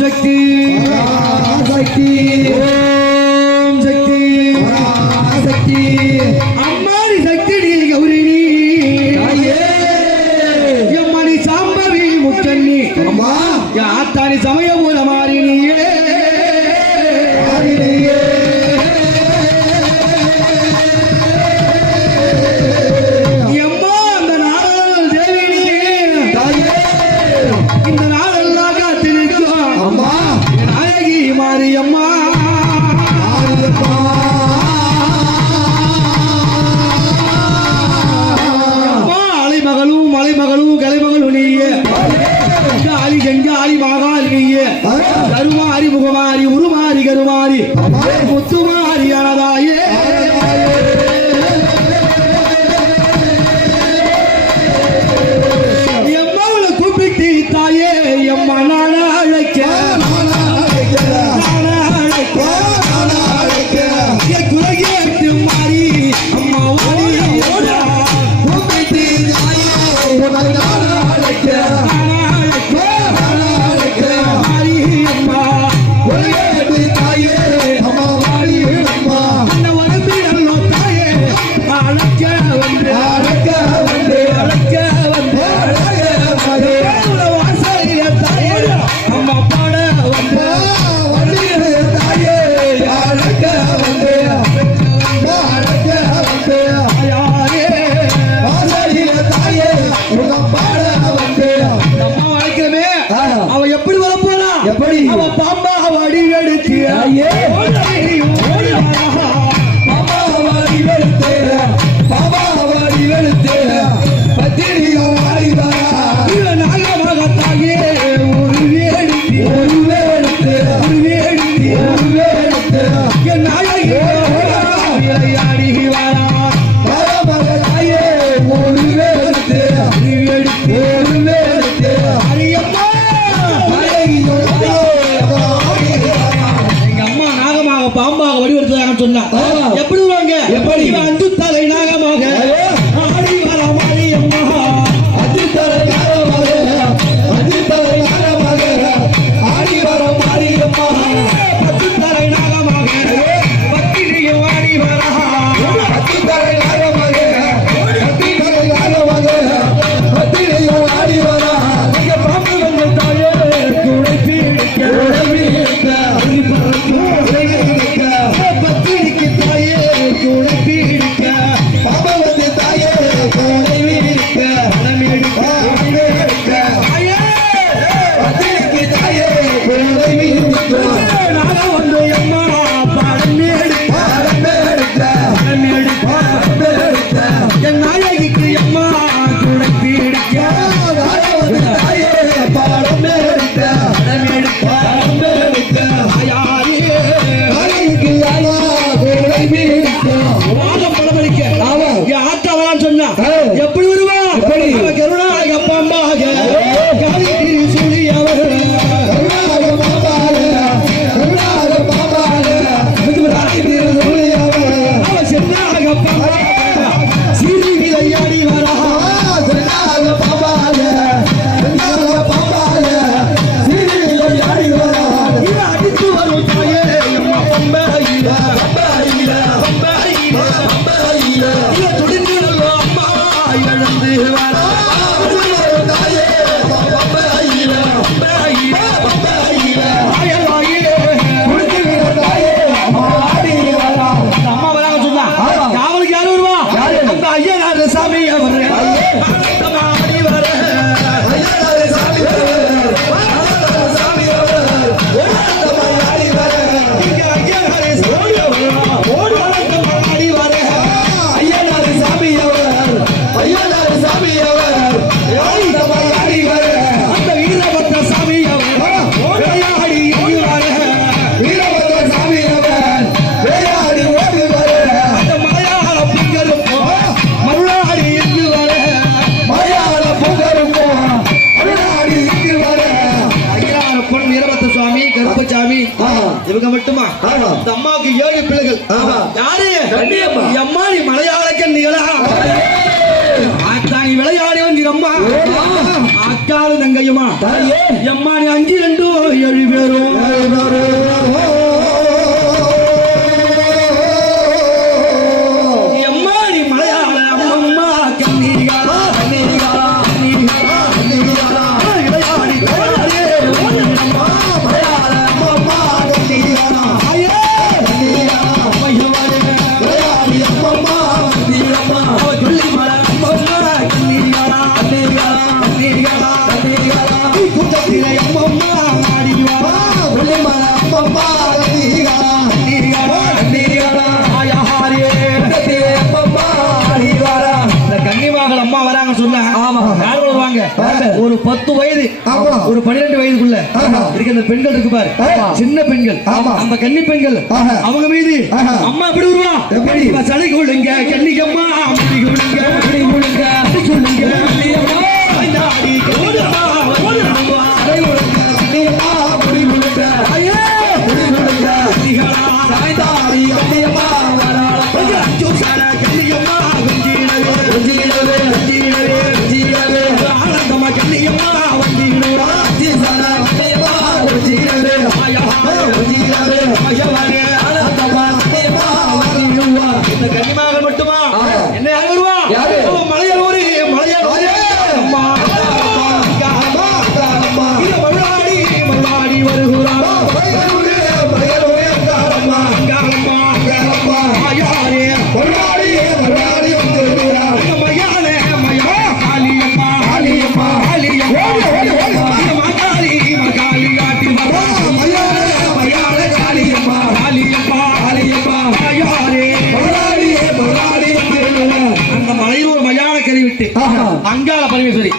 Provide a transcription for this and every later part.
சக்தி சக்தி ஓம் சக்தி சக்தி அம்மாடி சக்தி நீ கௌரி நீ எம்மணி சாம்பவி முக்கண்ணி அம்மா யாத்தானி சமய மூல மாறி நீயே கருமாரி முகமாரி உருமாரி கருமாரி முத்துமாரி அனதாயே எம்மாவுல கூப்பிட்டு தாயே எம்மா நான அழைக்க குலகேட்டு மாறி அம்மா கூப்பிட்டு எப்படி வாங்க எப்படி அஞ்சு தலை நாகமாக ஆடி வர மாறி அம்மா அஞ்சு தலை நாகமாக ஆடி வர மாறி அம்மா அஞ்சு தலை நாகமாக பத்திரியும் ஆடி வர அஞ்சு தலை நாகமாக பத்திரியும் ஆடி வர நீங்க பாம்பு வந்து தாயே குழைப்பி எப்படி வருவா கருணாக பாம்பாக சொல்லி அவர் சென்னாக சீரி விளையாடி வரா அடித்து வரும் தாயே துடிந்து இழந்து அம்மா வராங்க சொன்னா காவலுக்கு யாரு வருவா அந்த ஐயனார் சாமி அவர் இவங்க மட்டுமா இந்த அம்மாவுக்கு 7 பிள்ளைகள். யாரு? அம்மா நீ மலையாள கண்ணிகளா ஆத்தானி விளையாடி வந்தீரம்மா அக்காலு தங்க தெரியுமா? எம்மா நீ 5 2 7 பேரும் எம்மா நீ மலையாள அம்மா கண்ணீரிகாரா இளையாடி கோளாரே மலையாள அம்மா கண்ணீரிகாரா ஒரு 10 வயது ஒரு 12 வயதுக்குள்ள இருக்க அந்த பெண்கள் இருக்கு பாரு, சின்ன பெண்கள், அந்த கன்னி பெண்கள், அவங்க மீது அம்மா எப்படி வருவா? சளி கொள்ளுங்க கன்னிக்கம்மா, முடி கொள்ளுங்க முடி கொள்ளுங்க முடி கொள்ளுங்க கன்னிமகள் மட்டுமா என்ன வருவா? மலையாள அங்காள பரமேஸ்வரி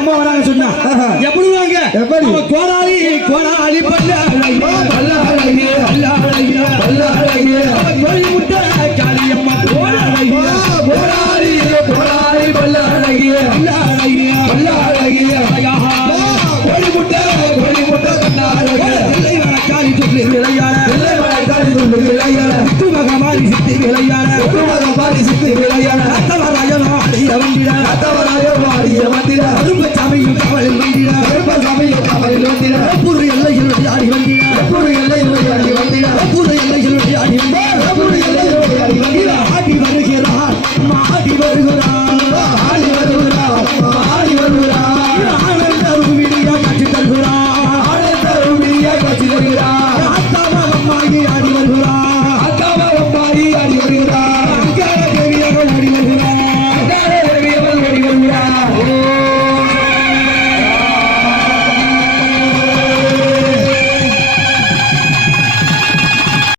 அம்மா வராங்க சொன்னா எப்படி வாங்க? கோடாலி கோடாலி பல்ல காளியம்மா மகமாரி சித்தி விளையாட சமையும் கவலில் வந்திட புது எல்லையில் ஆடி வந்திட புது எல்லையில் ஆடி வந்திட